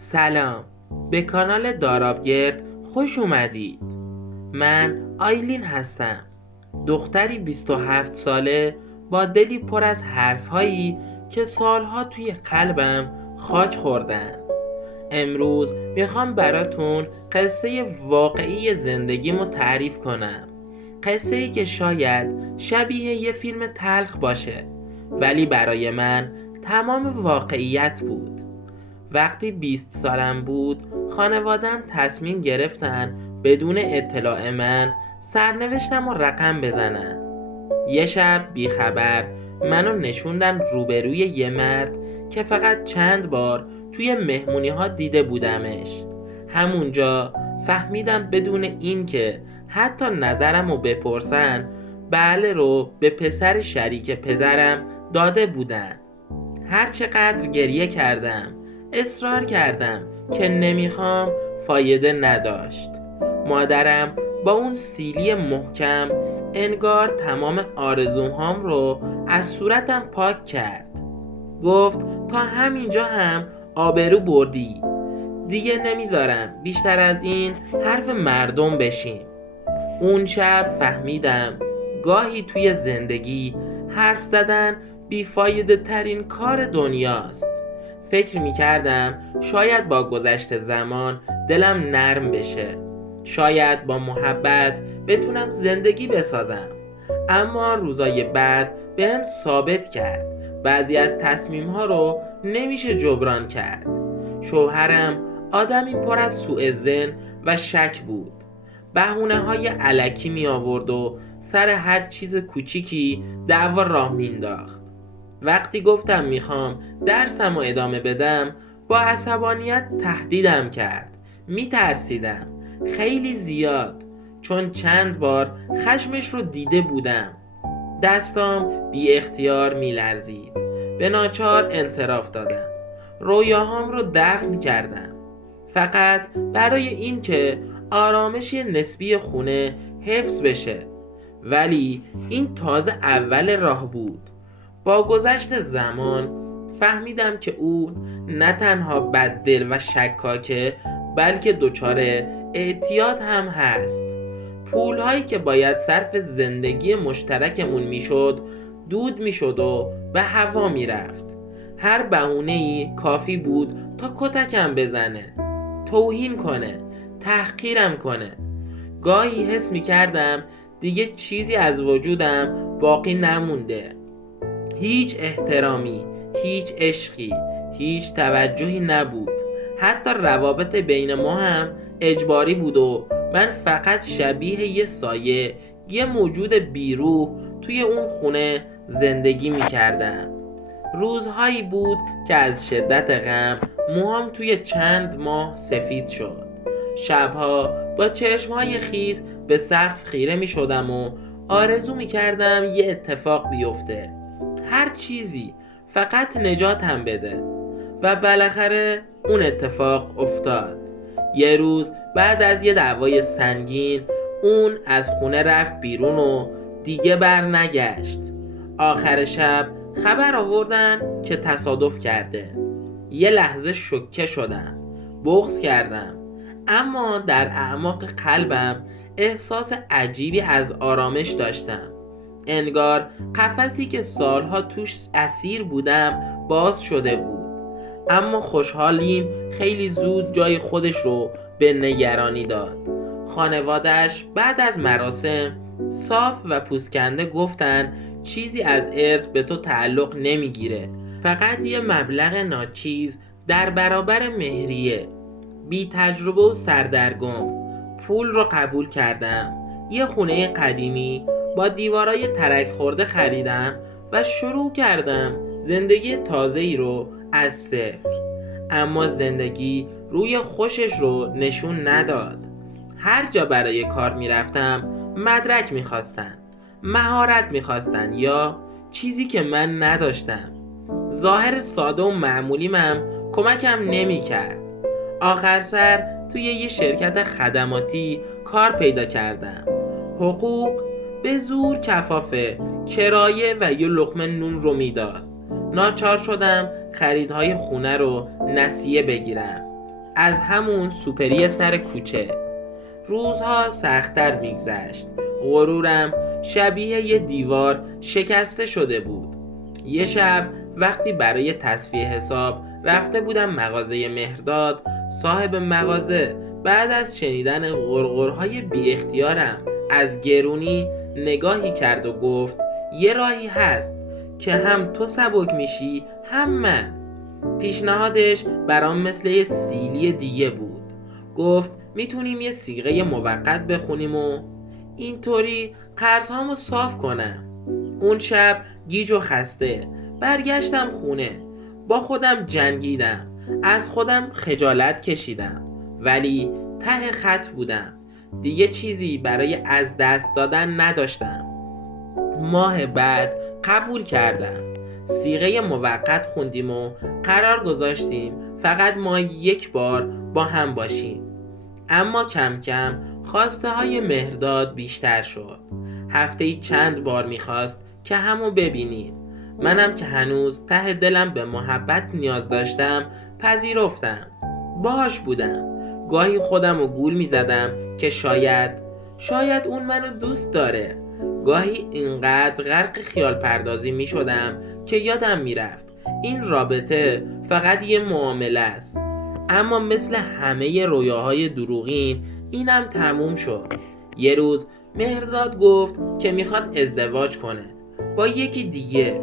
سلام، به کانال دارابگرد خوش اومدید. من آیلین هستم، دختری 27 ساله با دلی پر از حرفهایی که سالها توی قلبم خاک خوردن. امروز میخوام براتون قصه واقعی زندگیمو تعریف کنم. قصه‌ای که شاید شبیه یه فیلم تلخ باشه، ولی برای من تمام واقعیت بود. وقتی 20 سالم بود، خانوادم تصمیم گرفتن بدون اطلاع من سرنوشتم و رقم بزنن. یه شب بیخبر منو نشوندن روبروی یه مرد که فقط چند بار توی مهمونی ها دیده بودمش. همونجا فهمیدم بدون این که حتی نظرمو بپرسن، بله رو به پسر شریک پدرم داده بودن. هر چقدر گریه کردم، اصرار کردم که نمیخوام، فایده نداشت. مادرم با اون سیلی محکم انگار تمام آرزوهام رو از صورتم پاک کرد. گفت تا همینجا هم آبرو بردی، دیگه نمیذارم بیشتر از این حرف مردم بشیم. اون شب فهمیدم گاهی توی زندگی حرف زدن بیفایده ترین کار دنیاست. فکر میکردم شاید با گذشت زمان دلم نرم بشه، شاید با محبت بتونم زندگی بسازم. اما روزای بعد بهم ثابت کرد بعضی از تصمیم‌ها رو نمیشه جبران کرد. شوهرم آدمی پر از سوء ظن و شک بود. بهونه‌های الکی می آورد و سر هر چیز کوچیکی دعوا راه مینداخت. وقتی گفتم میخوام درسم رو ادامه بدم، با عصبانیت تهدیدم کرد. میترسیدم، خیلی زیاد، چون چند بار خشمش رو دیده بودم. دستام بی اختیار میلرزید. به ناچار انصراف دادم. رویاهام رو دفن کردم، فقط برای این که آرامش نسبی خونه حفظ بشه. ولی این تازه اول راه بود. با گذشت زمان فهمیدم که او نه تنها بددل و شکاکه، بلکه دچار اعتیاد هم هست. پولهایی که باید صرف زندگی مشترکمون میشد دود میشد و به هوا میرفت. هر بهونه‌ای کافی بود تا کتکم بزنه، توهین کنه، تحقیرم کنه. گاهی حس میکردم دیگه چیزی از وجودم باقی نمونده. هیچ احترامی، هیچ عشقی، هیچ توجهی نبود. حتی روابط بین ما هم اجباری بود و من فقط شبیه یه سایه، یه موجود بیروح توی اون خونه زندگی میکردم. روزهایی بود که از شدت غم موهام توی چند ماه سفید شد. شبها با چشمهای خیس به سقف خیره می شدم و آرزو می کردم یه اتفاق بیفته، هر چیزی، فقط نجاتم بده. و بالاخره اون اتفاق افتاد. یه روز بعد از یه دعوای سنگین اون از خونه رفت بیرون و دیگه بر نگشت. آخر شب خبر آوردن که تصادف کرده. یه لحظه شوکه شدم، بغض کردم، اما در اعماق قلبم احساس عجیبی از آرامش داشتم. انگار قفسی که سالها توش اسیر بودم باز شده بود. اما خوشحالیم خیلی زود جای خودش رو به نگرانی داد. خانوادش بعد از مراسم صاف و پوسکنده گفتن چیزی از ارث به تو تعلق نمیگیره، فقط یه مبلغ ناچیز در برابر مهریه. بی تجربه و سردرگم پول رو قبول کردم. یه خونه قدیمی با دیوارای ترک خورده خریدم و شروع کردم زندگی تازه‌ای رو از صفر. اما زندگی روی خوشش رو نشون نداد. هر جا برای کار میرفتم مدرک میخواستن، مهارت میخواستن یا چیزی که من نداشتم. ظاهر ساده و معمولیم هم کمکم نمیکرد. آخر سر توی یه شرکت خدماتی کار پیدا کردم. حقوق به زور کفافه، کرایه و یه لقمه نون رو میداد. ناچار شدم خریدهای خونه رو نسیه بگیرم. از همون سوپری سر کوچه. روزها سخت‌تر میگذشت. غرورم شبیه یه دیوار شکسته شده بود. یه شب وقتی برای تصفیه حساب رفته بودم مغازه مهرداد، صاحب مغازه بعد از شنیدن غرغرهای بی اختیارم از گرونی نگاهی کرد و گفت یه راهی هست که هم تو سبک میشی هم من. پیشنهادش برام مثل یه سیلی دیگه بود. گفت میتونیم یه صیغه موقت بخونیم و اینطوری قرضهامو صاف کنم. اون شب گیج و خسته برگشتم خونه. با خودم جنگیدم، از خودم خجالت کشیدم، ولی ته خط بودم. دیگه چیزی برای از دست دادن نداشتم. ماه بعد قبول کردم. صیغه موقت خوندیم و قرار گذاشتیم فقط ما یک بار با هم باشیم. اما کم کم خواسته های مهرداد بیشتر شد. هفته‌ای چند بار میخواست که همو ببینیم. منم که هنوز ته دلم به محبت نیاز داشتم پذیرفتم. باهاش بودم. گاهی خودم رو گول میزدم که شاید اون منو دوست داره. گاهی اینقدر غرق خیال پردازی می شدم که یادم می رفت این رابطه فقط یه معامله است. اما مثل همه رویاهای دروغین اینم تموم شد. یه روز مهرداد گفت که میخواد ازدواج کنه با یکی دیگه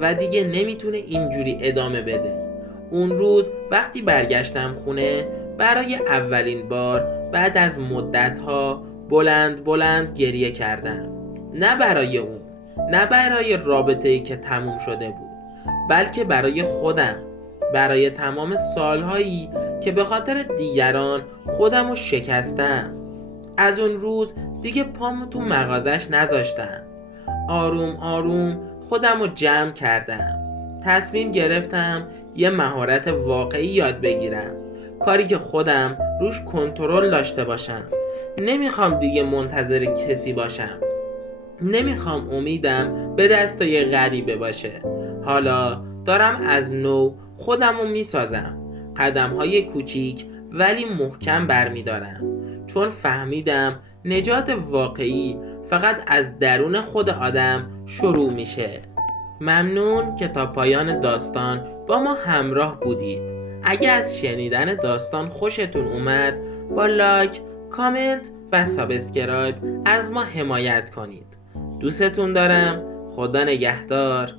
و دیگه نمیتونه اینجوری ادامه بده. اون روز وقتی برگشتم خونه برای اولین بار بعد از مدتها بلند بلند گریه کردم. نه برای اون، نه برای رابطه‌ای که تموم شده بود، بلکه برای خودم، برای تمام سالهایی که به خاطر دیگران خودم رو شکستم. از اون روز دیگه پامو تو مغازش نذاشتم. آروم آروم خودم رو جمع کردم. تصمیم گرفتم یه مهارت واقعی یاد بگیرم، کاری که خودم روش کنترل داشته باشم. نمیخوام دیگه منتظر کسی باشم. نمیخوام امیدم به دستای غریبه باشه. حالا دارم از نو خودمو میسازم. قدمهای کوچیک ولی محکم برمیدارم، چون فهمیدم نجات واقعی فقط از درون خود آدم شروع میشه. ممنون که تا پایان داستان با ما همراه بودید. اگه از شنیدن داستان خوشتون اومد با لایک، کامنت و سابسکرایب از ما حمایت کنید. دوستتون دارم. خدا نگهدار.